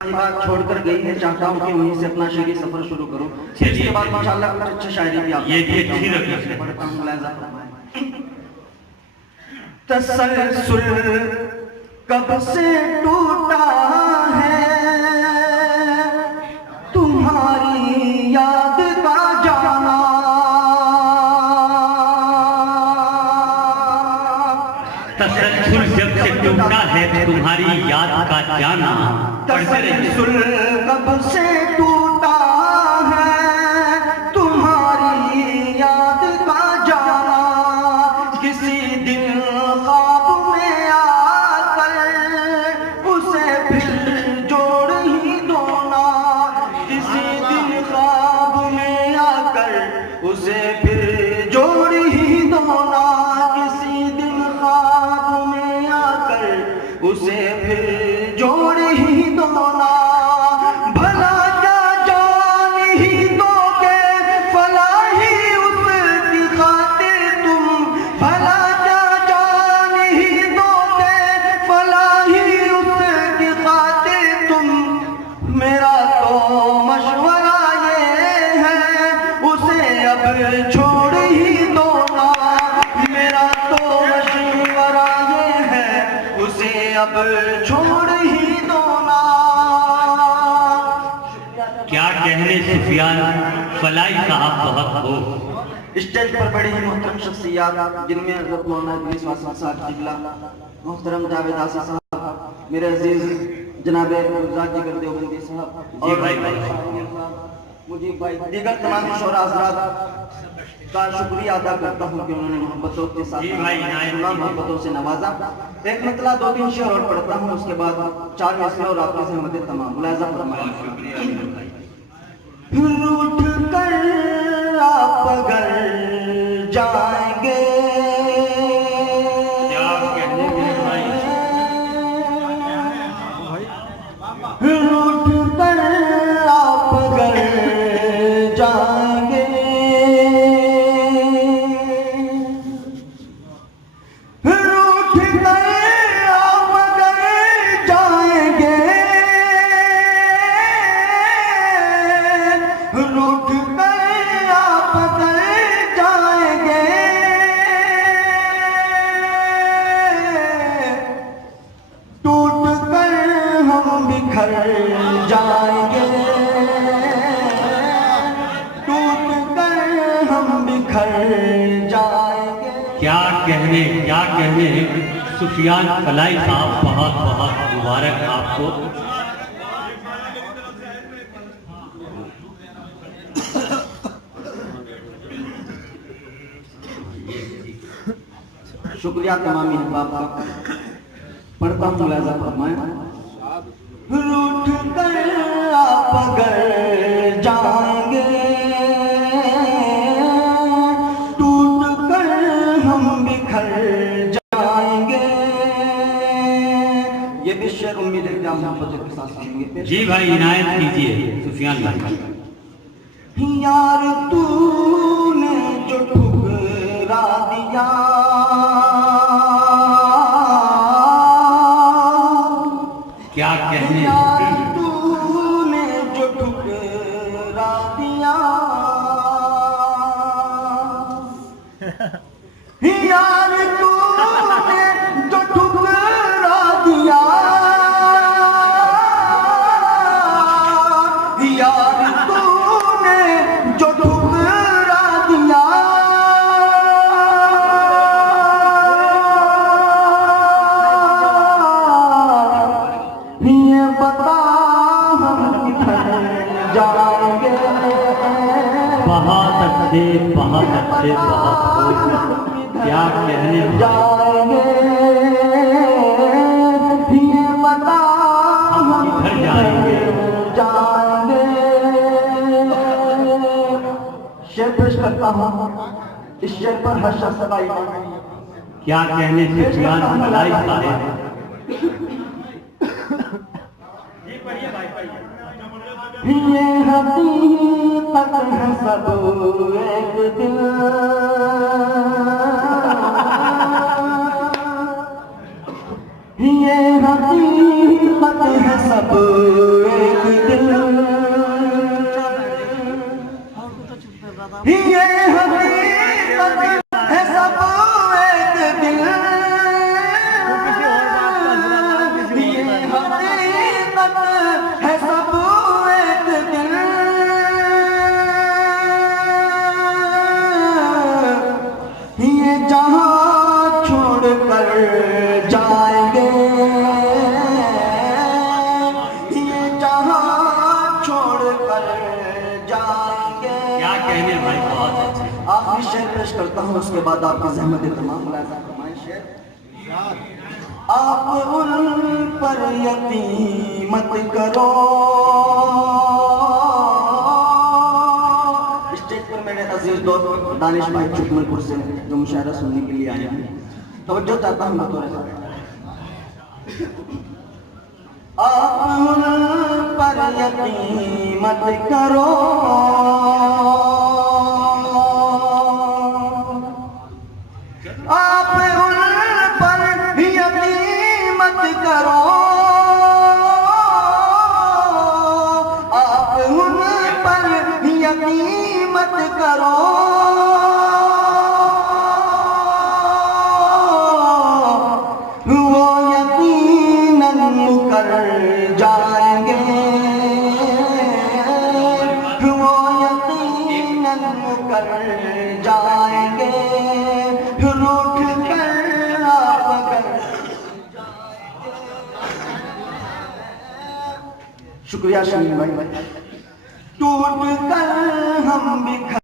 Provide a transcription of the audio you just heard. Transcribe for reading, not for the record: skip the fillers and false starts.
बात छोड़कर गई है, चाहता हूँ कि वहीं से अपना शेरी सफर शुरू करूँ। इसके बाद माशाल्लाह कुछ अच्छी शायरी भी ये भी अच्छी लगी है। पढ़ता हूँ। मुलाहिजा फरमाएं। तसल्सुल कब से टूटा है तुम्हारी याद का जाना, तसल्सुल जब से टूटा है तुम्हारी याद का जाना। तसल्सुल कब से टूटा है तुम्हारी याद का जाना, किसी दिन ख्वाब में आकर उसे फिर जोड़ ही दो ना, किसी दिन ख्वाब में आकर उसे फिर जोड़ ही दो ना, किसी दिन ख्वाब में आकर उसे फिर जोड़ ही दो ना। भला क्या जान ही दोगे फलाही उसकी खातिर तुम, भला क्या जान ही दोगे फलाही उसकी खातिर तुम, मेरा तो मशवरा ये है उसे अब छोड़ ही दो ना, मेरा तो मशवरा ये है उसे अब छोड़ ही दो ना। क्या कहने सुफियान फलाई साहब बहुत हो। स्टेज पर बड़ी ही मोहतरम शख्सियत जिनमें हज़रत मौलाना इदरीस वासिफ साहब किबला, मोहतरम जावेद आसिफ साहब, मेरे अजीज जनाब गुलजार जिगर देवबंदी साहब और मुझे भाई दीगर तमाम शोरा हज़रात का शुक्रिया अदा करता हूँ कि उन्होंने मोहब्बतों के साथ मोहब्बतों से नवाजा। एक मतला दो तीन शेर और पढ़ता हूँ, उसके बाद चार मिसरे और आपकी सहमत तमाम। मुलाहिजा फरमाएं। रूठ कर आप अगर जाएंगे रूठ कर आप अगर जाएंगे, रूठ कर आप अगर जाएंगे, रूठ कर आप अगर जाएंगे, टूट कर हम बिखर जाएंगे, टूट कर हम बिखर जाएंगे। क्या कहने सुफियान फलाई साहब बहुत बहुत मुबारक आपको। शुक्रिया तमामी अहबाब का। पढ़ता हूँ। मुलाहिजा फरमाएं। रूठ कर आप अगर जाएंगे, टूट कर हम बिखर जाएंगे। ये भी शेर उम्मीद है कि आप मोहब्बत के साथ सुनेंगे। जी भाई इनायत कीजिए सुफियान भाई। यार तूने जो ठुकरा दिया, क्या कहने तूने जो ठुकरा दिया, यार तूने जो ठुकरा दिया, यार तूने जो ठुकरा दिया, ये बता हम किधर जाएंगे। बहुत अच्छे बहुत क्या कहने जाएंगे, ये बता हम किधर जाएंगे। जाएंगे। शेर पेश करता हूँ। इस शेर पर हर शख्स का ईमान है। क्या कहने सुफियान फलाई साहब। ये हकीकत है सब एक दिन, ये हकीकत है सब पर जाएंगे। क्या कहने भाई, बहुत अच्छे। आखिरी शेर पेश करता हूँ, उसके बाद आपकी जहमत तमाम मुलाज़ा फरमाएं। शेर आप उन पर यकीन मत करो। स्टेज पर मेरे अजीज दोस्त दानिश भाई चुकमलपुर से जो मुशायरा सुनने के लिए आए हैं, तवज्जो चाहता हूँ बतौर आप उन पर यकीन मत करो। आप उन पर यकीन मत करो। आप उन पर यकीन मत करो। वो यकीनन मुकर जाएंगे। वो यकीनन मुकर जाएंगे। रूठ कर आप अगर शुक्रिया शमीम भाई। टूट कर हम बिखर